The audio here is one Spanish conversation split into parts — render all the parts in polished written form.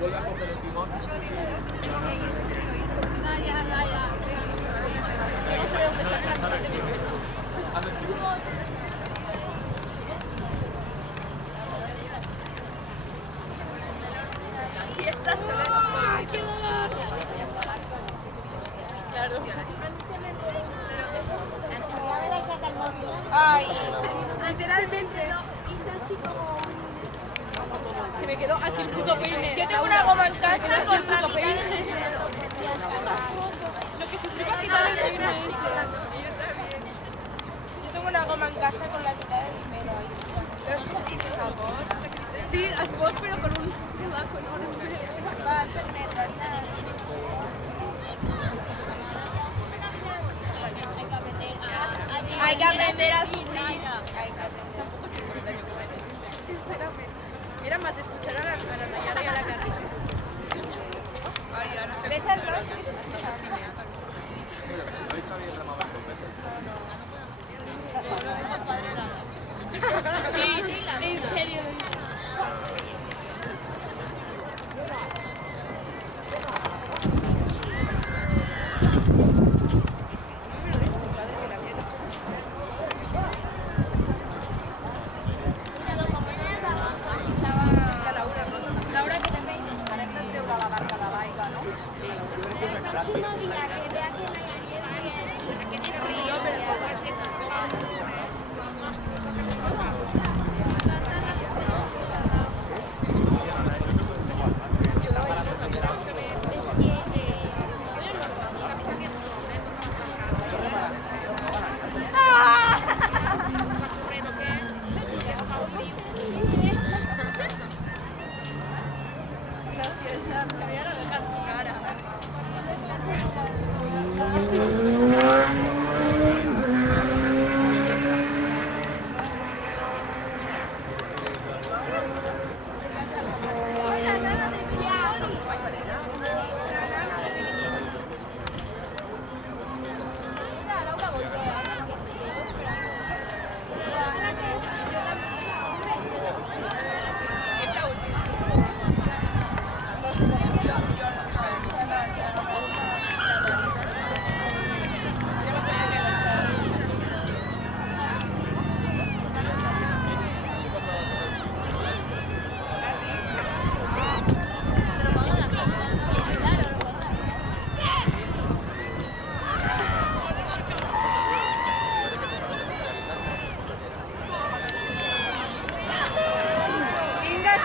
vuelve a coger el timón. Ya. Que no sé de dónde sale la mitad de mi pelo. Anda, sí. Y esta se ve. ¡Ay, qué dolor! Claro. Ay, literalmente. Se me quedó aquí el puto peine. Yo tengo una goma en casa con el puto peine. Lo que sufrí para quitar el peine ese. Yo tengo una goma en casa con la mitad del pelo ahí. ¿Pero es como si te sabor? Sí, a spot, pero con un pedazo enorme. Va a ser negra, hay que aprender a sufrir. Tampoco sé por el daño que me ha hecho, sinceramente. Era más de escuchar a la Nayara y a la Carrera. ¿Ves el rostro? Sí, en serio.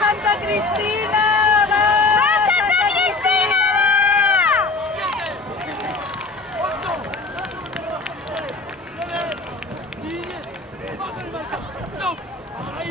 ¡Santa Cristina! ¡Va Santa Cristina! ¡Ay!